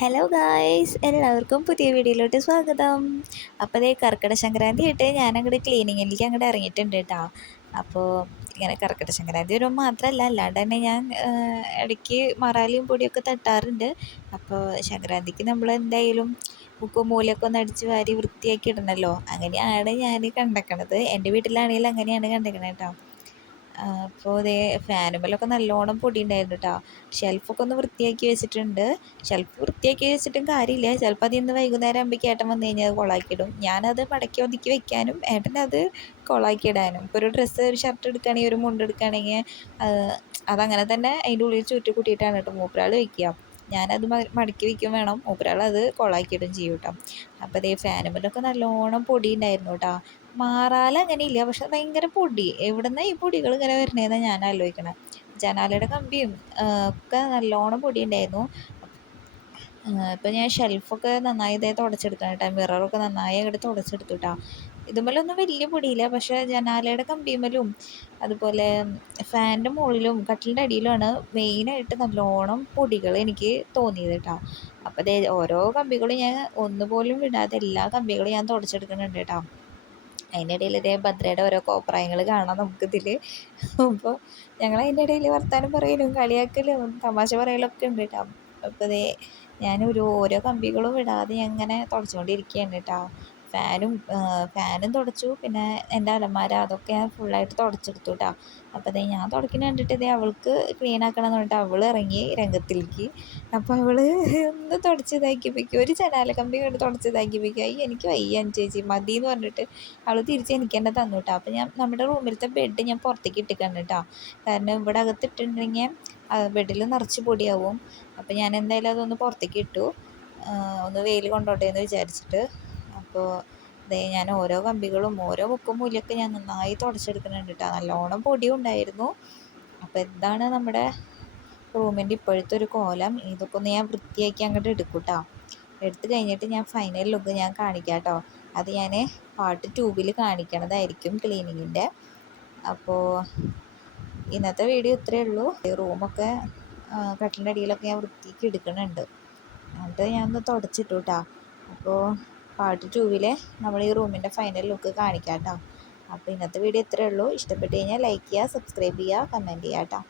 Hello guys, എല്ലാവർക്കും പുതിയ വീഡിയോയിലോട്ട് സ്വാഗതം. അപ്പോൾ അതേ കർക്കിടക സംക്രാന്തി ആയിട്ട് ഞാനങ്ങോട്ട് ക്ലീനിങ്ങിലേക്ക് അങ്ങോട്ട് ഇറങ്ങിയിട്ടുണ്ട് കേട്ടോ. അപ്പോൾ ഇങ്ങനെ കർക്കിടക സംക്രാന്തി വരുമ്പോൾ മാത്രമല്ല, അല്ലാണ്ട് തന്നെ ഞാൻ ഇടയ്ക്ക് മറാലിയും പൊടിയൊക്കെ തട്ടാറുണ്ട്. അപ്പോൾ സംക്രാന്തിക്ക് നമ്മൾ എന്തായാലും മുക്കും മൂലയൊക്കെ ഒന്ന് അടിച്ച് വാരി വൃത്തിയാക്കി ഇടണമല്ലോ. അങ്ങനെയാണ് ഞാൻ കണ്ടേക്കണത്. എൻ്റെ വീട്ടിലാണെങ്കിലും അങ്ങനെയാണ് കണ്ടേക്കണത് കേട്ടോ. അപ്പോൾ അതേ ഫാനുമ്മലൊക്കെ നല്ലോണം പൊടി ഉണ്ടായിരുന്നു കേട്ടോ. ഷെൽഫൊക്കെ ഒന്ന് വൃത്തിയാക്കി വെച്ചിട്ടുണ്ട്. ഷെൽഫ് വൃത്തിയാക്കി വെച്ചിട്ടും കാര്യമില്ല. ചിലപ്പോൾ അതിൽ നിന്ന് വൈകുന്നേരം ആകുമ്പോഴേക്കും ഏട്ടൻ വന്നു കഴിഞ്ഞാൽ അത് കൊളാക്കിയിടും. ഞാനത് മടക്കി ഒതുക്കി വെക്കാനും ഏട്ടനത് കൊളാക്കിയിടാനും. ഇപ്പോൾ ഒരു ഡ്രസ്സ്, ഒരു ഷർട്ട് എടുക്കുകയാണെങ്കിൽ, ഒരു മുണ്ട് എടുക്കുകയാണെങ്കിൽ അതങ്ങനെ തന്നെ അതിൻ്റെ ഉള്ളിൽ ചുറ്റി കൂട്ടിയിട്ടാണ് കേട്ടോ മൂപ്പരാൾ വയ്ക്കുക. ഞാനത് മടക്കി വയ്ക്കും വേണം, മൂപ്പരാൾ അത് കൊളാക്കിയിടും ചെയ്യും കേട്ടോ. അപ്പോൾ അതേ ഫാനുമ്മലൊക്കെ നല്ലോണം പൊടി ഉണ്ടായിരുന്നു കേട്ടോ. മാറാല അങ്ങനെയില്ല, പക്ഷെ ഭയങ്കര പൊടി. എവിടുന്നാണ് ഈ പൊടികൾ ഇങ്ങനെ വരണതെന്നാണ് ഞാൻ ആലോചിക്കണത്. ജനാലയുടെ കമ്പിയും ഒക്കെ നല്ലോണം പൊടി ഉണ്ടായിരുന്നു. ഇപ്പം ഞാൻ ഷെൽഫൊക്കെ നന്നായി ഇതേ തുടച്ചെടുക്കണം കേട്ടോ. മിററൊക്കെ നന്നായി അങ്ങോട്ട് തുടച്ചെടുത്തു കേട്ടോ. ഇതുമേലൊന്നും വലിയ പൊടിയില്ല, പക്ഷേ ജനാലയുടെ കമ്പിയുമ്മലും അതുപോലെ ഫാനിൻ്റെ മുകളിലും കട്ടിലിൻ്റെ അടിയിലുമാണ് മെയിനായിട്ട് നല്ലോണം പൊടികൾ എനിക്ക് തോന്നിയത് കേട്ടോ. അപ്പോൾ അതേ ഓരോ കമ്പികളും ഞാൻ ഒന്നുപോലും വിടാതെ എല്ലാ കമ്പികളും ഞാൻ തുടച്ചെടുക്കുന്നുണ്ട് കേട്ടോ. അതിനിടയിൽ ഇതേ ഭദ്രയുടെ ഓരോ കോപ്രായങ്ങൾ കാണാം നമുക്കിതിൽ. അപ്പോൾ ഞങ്ങൾ അതിൻ്റെ ഇടയിൽ വർത്താനം പറയലും കളിയാക്കലും തമാശ പറയലൊക്കെ ഉണ്ട് കേട്ടോ. അപ്പോൾ ഇതേ ഞാൻ ഓരോ കമ്പികളും വിടാതെ അങ്ങനെ തുടച്ചുകൊണ്ടിരിക്കുകയാണ് കേട്ടോ. ഫാനും തുടച്ചു, പിന്നെ എൻ്റെ അലമാര അതൊക്കെ ഞാൻ ഫുള്ളായിട്ട് തുടച്ചെടുത്തു കേട്ടോ. അപ്പോൾ അതേ ഞാൻ തുടക്കുന്ന കണ്ടിട്ട് ഇതേ അവൾക്ക് ക്ലീൻ ആക്കണം എന്ന് പറഞ്ഞിട്ട് അവൾ ഇറങ്ങി രംഗത്തിലേക്ക്. അപ്പോൾ അവൾ ഒന്ന് തുടച്ചിതാക്കിയപ്പോഴേക്കും ഒരു ജനാല കമ്പി കൊണ്ട് തുടച്ചിതാക്കിയപ്പോഴേക്കും എനിക്ക് വയ്യ ചേച്ചി മതി എന്ന് പറഞ്ഞിട്ട് അവൾ തിരിച്ച് എനിക്ക് തന്നെ തന്നു കേട്ടോ. അപ്പോൾ ഞാൻ നമ്മുടെ റൂമിലത്തെ ബെഡ് ഞാൻ പുറത്തേക്ക് ഇട്ടിക്കണം കേട്ടോ. കാരണം ഇവിടെ അകത്തിട്ടുണ്ടെങ്കിൽ ബെഡിൽ നിറച്ച് പൊടിയാവും. അപ്പോൾ ഞാൻ എന്തായാലും അതൊന്ന് പുറത്തേക്ക് ഇട്ടു, ഒന്ന് വെയിൽ കൊണ്ടോട്ടെ എന്ന് വിചാരിച്ചിട്ട്. അപ്പോൾ അതേ ഞാൻ ഓരോ കമ്പികളും ഓരോ മുക്കും മൂലയൊക്കെ ഞാൻ നന്നായി തുടച്ചെടുക്കുന്നുണ്ട് കേട്ടോ. നല്ലോണം പൊടിയും ഉണ്ടായിരുന്നു. അപ്പോൾ എന്താണ് നമ്മുടെ റൂമിൻ്റെ ഇപ്പോഴത്തെ ഒരു കോലം. ഇതൊക്കെ ഒന്ന് ഞാൻ വൃത്തിയാക്കി അങ്ങോട്ട് എടുക്കും കേട്ടോ. എടുത്തു കഴിഞ്ഞിട്ട് ഞാൻ ഫൈനൽ ലുക്ക് ഞാൻ കാണിക്കാം കേട്ടോ. അത് ഞാൻ പാർട്ട് 2 കാണിക്കണതായിരിക്കും ക്ലീനിങ്ങിൻ്റെ. അപ്പോൾ ഇന്നത്തെ വീഡിയോ ഇത്രയേ ഉള്ളൂ. റൂമൊക്കെ കട്ടിലിൻ്റെ അടിയിലൊക്കെ ഞാൻ വൃത്തിക്ക് എടുക്കുന്നുണ്ട്. എന്നിട്ട് ഞാനൊന്ന് തുടച്ചിട്ടു കേട്ടോ. അപ്പോൾ പാർട്ട് 2 നമ്മൾ ഈ റൂമിൻ്റെ ഫൈനൽ ലുക്ക് കാണിക്കാം കേട്ടോ. അപ്പോൾ ഇന്നത്തെ വീഡിയോ ഇത്രയേ ഉള്ളൂ. ഇഷ്ടപ്പെട്ട് കഴിഞ്ഞാൽ ലൈക്ക് ചെയ്യുക, സബ്സ്ക്രൈബ് ചെയ്യുക, കമൻറ്റ് ചെയ്യുക കേട്ടോ.